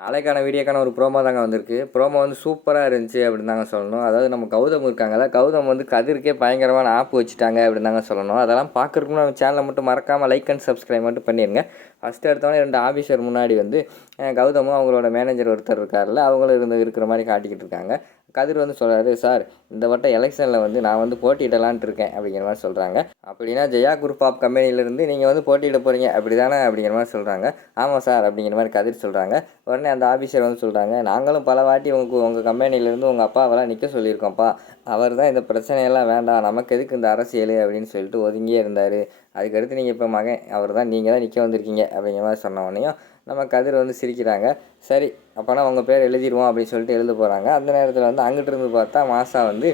நாளைக்கான வீடியோக்கான ஒரு ப்ரோமோ தாங்க வந்திருக்கு. ப்ரோமோ வந்து சூப்பராக இருந்துச்சு அப்படின்னு தாங்க சொல்லணும். அதாவது நம்ம கௌதம் இருக்காங்கல்ல கௌதம் வந்து கதிர்க்கே பயங்கரமான ஆப் வச்சுட்டாங்க அப்படின்னு தாங்க சொல்லணும். அதெல்லாம் பார்க்குறதுக்கு நம்ம சேனலை மட்டும் மறக்காமல் லைக் அண்ட் சப்ஸ்கிரைப் மட்டும் பண்ணிடுங்க ஃபஸ்ட்டு எடுத்தோடனே ரெண்டு ஆஃபீஸர் முன்னாடி வந்து கௌதமும் அவங்களோட மேனேஜர் ஒருத்தர் இருக்கார்ல அவங்களும் இருந்து இருக்கிற மாதிரி காட்டிக்கிட்டு இருக்காங்க. கதிர் வந்து சொல்கிறாரு சார் இந்த வட்டம் எலெக்ஷனில் வந்து நான் வந்து போட்டியிடலான்ட்டு இருக்கேன் அப்படிங்கிற மாதிரி சொல்கிறாங்க அப்படின்னா ஜெயா குரூப் ஆஃப் கம்பெனியிலேருந்து நீங்கள் வந்து போட்டியிட போகிறீங்க அப்படி தானே அப்படிங்கிற மாதிரி சொல்கிறாங்க ஆமாம் சார் அப்படிங்கிற மாதிரி கதிர் சொல்கிறாங்க உடனே அந்த ஆஃபீஸர் வந்து சொல்கிறாங்க நாங்களும் பல வாட்டி உங்கள் உங்கள் கம்பெனியிலேருந்து உங்கள் அப்பாவெல்லாம் நிற்க சொல்லியிருக்கோம்ப்பா. அவர் தான் இந்த பிரச்சனையெல்லாம் வேண்டாம் நமக்கு எதுக்கு இந்த அரசியல்? அப்படின்னு சொல்லிட்டு ஒதுங்கியே இருந்தார். அதுக்கடுத்து நீங்கள் இப்போ மகன் அவர் தான் நீங்கள் தான் நிற்க வந்திருக்கீங்க அப்படிங்கிற மாதிரி சொன்ன உடனேயும் நம்ம கதிர் வந்து சிரிக்கிறாங்க. சரி அப்போனா உங்கள் பேர் எழுதிடுவோம் அப்படின்னு சொல்லிட்டு எழுத போகிறாங்க அந்த நேரத்தில் வந்து அங்கிட்டு இருந்து பார்த்தா மாசா வந்து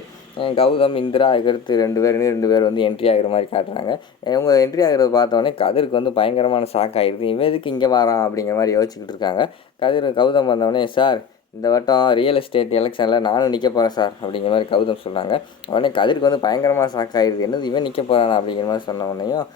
கௌதம் இந்திரா அதுக்கடுத்து ரெண்டு பேர் ரெண்டு பேர் வந்து என்ட்ரி ஆகிற மாதிரி காட்டுறாங்க. இவங்க என்ட்ரி ஆகிறத பார்த்தோன்னே கதிருக்கு வந்து பயங்கரமான ஷாக் ஆகிடுது இவன் எதுக்கு இங்கே வரான் அப்படிங்கிற மாதிரி யோசிச்சுக்கிட்டு இருக்காங்க. கதிர் கௌதம் வந்தவொடனே சார் இந்த வட்டம் ரியல் எஸ்டேட் எலெக்ஷனில் நானும் நிற்க போகிறேன் சார் அப்படிங்கிற மாதிரி கௌதம் சொன்னாங்க. உடனே கதிருக்கு வந்து பயங்கரமாக ஷாக் ஆகிடுது என்னது இவன் நிற்க போகிறானா அப்படிங்கிற மாதிரி சொன்ன உடனேயும்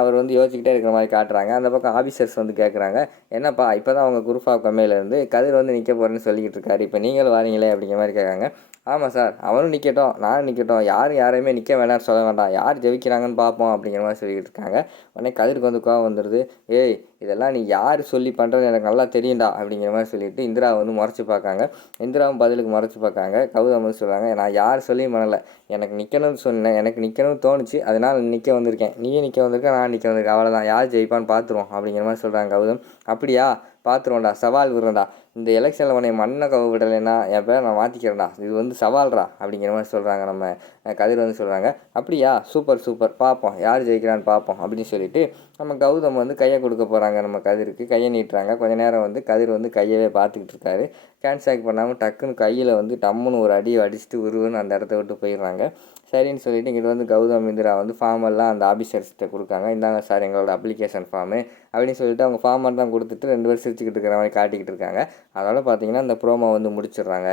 அவர் வந்து யோசிச்சுக்கிட்டே இருக்கிற மாதிரி காட்டுறாங்க. அந்த பக்கம் ஆஃபீஸர்ஸ் வந்து கேட்குறாங்க என்னப்பா இப்போ தான் அவங்க குரூப் ஆஃப் கம்மியிலேருந்து கதிர் வந்து நிற்க போகிறேன்னு சொல்லிக்கிட்டு இருக்காரு. இப்போ நீங்களும் வாரீங்களே அப்படிங்கிற மாதிரி கேட்காங்க ஆமாம் சார் அவனும் நிற்கட்டும் நானும் நிற்கட்டும் யாரும் யாரையுமே நிற்க வேணாம்னு சொல்ல வேண்டாம். யார் ஜெயிக்கிறாங்கன்னு பார்ப்போம் அப்படிங்கிற மாதிரி சொல்லிக்கிட்டு இருக்காங்க. உடனே கதிருக்கு வந்து கோவம் வந்துடுது ஏய் இதெல்லாம் நீ யார் சொல்லி பண்ணுறது எனக்கு நல்லா தெரியும்டா அப்படிங்கிற மாதிரி சொல்லிட்டு இந்திரா வந்து முறைச்சி பார்க்காங்க. இந்திராவும் பதிலுக்கு மறைச்சி பார்க்காங்க. கௌதம் வந்து சொல்கிறாங்க நான் யார் சொல்லியும் பண்ணலை. எனக்கு நிற்கணும்னு சொன்னேன் எனக்கு நிற்கணும்னு தோணுச்சு. அதனால் நிற்க வந்திருக்கேன். நீயே நிற்க வந்திருக்க நான் நிற்க வந்திருக்கேன். அவ்வளோதான் யார் ஜெயிப்பான்னு பார்த்துருவோம். அப்படிங்கிற மாதிரி சொல்கிறாங்க கௌதம். அப்படியா? பார்த்துருவோம்டா. சவால் விடுறேன்டா. இந்த எலெக்ஷனில் உன்னை மண்ணை கவு விடலைன்னா என் பேரை நான் மாற்றிக்கிறேன்டா இது வந்து சவால்ரா அப்படிங்கிற மாதிரி சொல்கிறாங்க நம்ம கதிர் வந்து சொல்கிறாங்க அப்படியா? Super super. பார்ப்போம் யார் ஜெயிக்கிறான்னு பார்ப்போம் அப்படின்னு சொல்லிட்டு நம்ம கௌதம் வந்து கையை கொடுக்க போகிறாங்க நம்ம கதிருக்கு. கையை நீட்டுறாங்க. கொஞ்ச நேரம் வந்து கதிர் வந்து கையவே பார்த்துக்கிட்டு இருக்காரு. கேன்சாக் பண்ணாமல் டக்குன்னு கையில் வந்து டம்முன்னு ஒரு அடி அடிச்சுட்டு உருவுன்னு அந்த இடத்த விட்டு போயிடுறாங்க. சரின்னு சொல்லிட்டு இங்கே வந்து கௌதம் இந்திரா வந்து ஃபார்மெல்லாம் அந்த ஆஃபீஸர்ஸ்கிட்ட கொடுக்காங்க. இந்தாங்க சார் எங்களோட அப்ளிகேஷன் ஃபார்மு அப்படின்னு சொல்லிட்டு அவங்க ஃபார்ம் தான் கொடுத்துட்டு ரெண்டு பேரும் சிரிச்சுக்கிட்டு இருக்கிற மாதிரி காட்டிக்கிட்டு இருக்காங்க. அதனால் பார்த்தீங்கன்னா இந்த ப்ரோமோ வந்து முடிச்சிடுறாங்க.